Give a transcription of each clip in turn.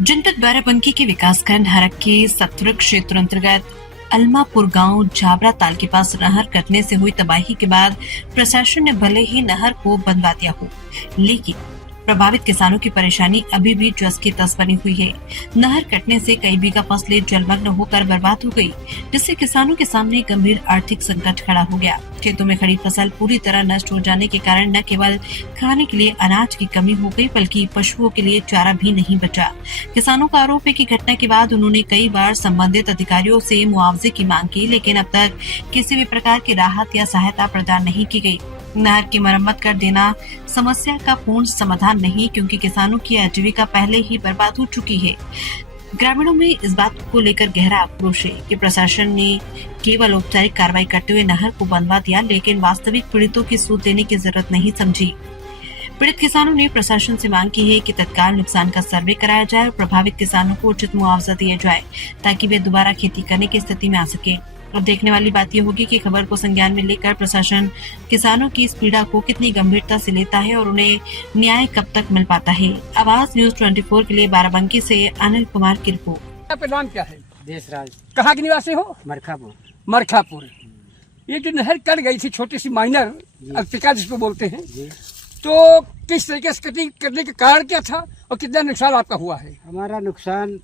जनपद बाराबंकी के विकासखंड हरक के सतपुर क्षेत्र अंतर्गत अलमापुर गांव जाबरा ताल के पास नहर कटने से हुई तबाही के बाद प्रशासन ने भले ही नहर को बंदवा दिया हो, लेकिन प्रभावित किसानों की परेशानी अभी भी जस की तस बनी हुई है। नहर कटने से कई बीघा फसलें जलमग्न होकर बर्बाद हो गई, जिससे किसानों के सामने गंभीर आर्थिक संकट खड़ा हो गया। खेतों में खड़ी फसल पूरी तरह नष्ट हो जाने के कारण न केवल खाने के लिए अनाज की कमी हो गई, बल्कि पशुओं के लिए चारा भी नहीं बचा। किसानों का आरोप है कि घटना के बाद उन्होंने कई बार संबंधित अधिकारियों से मुआवजे की मांग की, लेकिन अब तक किसी भी प्रकार की राहत या सहायता प्रदान नहीं की गई। नहर की मरम्मत कर देना समस्या का पूर्ण समाधान नहीं, क्योंकि किसानों की आजीविका पहले ही बर्बाद हो चुकी है। ग्रामीणों में इस बात को लेकर गहरा आक्रोश है कि प्रशासन ने केवल औपचारिक कार्रवाई करते हुए नहर को बंदवा दिया, लेकिन वास्तविक पीड़ितों की सूद देने की जरूरत नहीं समझी। पीड़ित किसानों ने प्रशासन से मांग की है कि तत्काल नुकसान का सर्वे कराया जाए और प्रभावित किसानों को उचित मुआवजा दिया जाए, ताकि वे दोबारा खेती करने की स्थिति में आ सके। अब देखने वाली बात यह होगी कि खबर को संज्ञान में लेकर प्रशासन किसानों की इस पीड़ा को कितनी गंभीरता से लेता है और उन्हें न्याय कब तक मिल पाता है। आवाज न्यूज 24 के लिए बाराबंकी से अनिल कुमार की रिपोर्ट। आपका नाम क्या है? देशराज। कहाँ के निवासी हो? मरखापुर। मरखापुर। ये जो नहर कट गई थी, छोटी सी माइनर अफ्रीका जिसको बोलते हैं, तो किस तरीके से कटिंग करने का कारण क्या था और कितना नुकसान आपका हुआ है? हमारा नुकसान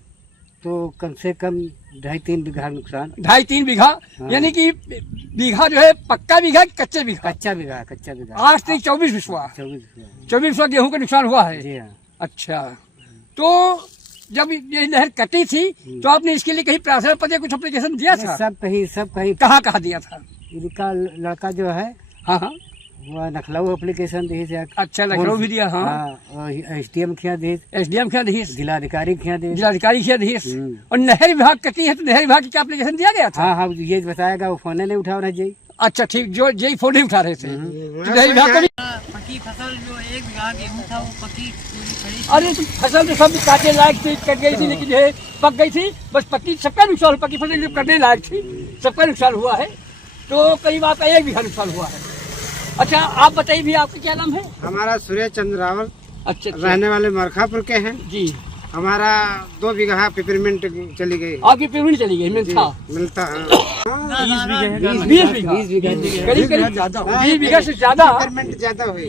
तो कम से कम 2.5-3 बीघा नुकसान। 2.5-3 बीघा? हाँ। यानी कि बीघा जो है पक्का बीघा कि कच्चे बीघा? कच्चा बीघा। 8 से 24 बिस्वा। 24 बिस्वा गेहूं का नुकसान हुआ है। जी हाँ। अच्छा, तो जब ये नहर कटी थी तो आपने इसके लिए कहीं प्रार्थना पत्र कुछ एप्लीकेशन दिया था? सब कहीं कहाँ दिया था? इनका लड़का जो है, हाँ हाँ, वो लखनऊ एप्लीकेशन दी से। अच्छा, लखनऊ भी दिया। हाँ, SDM खिया दी, SDM क्या दी, जिलाधिकारी खिया दी, जिलाधिकारी क्या दी। और नहर विभाग कटी है तो नहर विभाग की क्या एप्लीकेशन दिया गया था? हाँ, ये बताएगा, वो फोन नहीं उठा रहा जी। अच्छा ठीक, जो यही फोन नहीं उठा रहे थे। नहर विभाग का पकी फसल जो 1 बीघा गेहूं था वो पकी पूरी खड़ी। अरे तो फसल तो सब काटने लायक थी, कट गई थी, लेकिन ये पक गई थी। बस पक्की सबका नुकसान, पक्की फसल जो करने लायक थी सबका नुकसान हुआ है। तो करीब आपका 1 बीघा नुकसान हुआ है। अच्छा, आप बताइए भी, आपका क्या नाम है? हमारा सूर्य चंद्र रावल। अच्छा, रहने वाले मरखापुर के हैं जी। हमारा 2 बीघा पेपरमेंट चली गई। आपकी पेमेंट चली गई? मिलता है 20 बीघा, करीब 20 बीघा से ज्यादा पेपरमेंट ज्यादा हुई।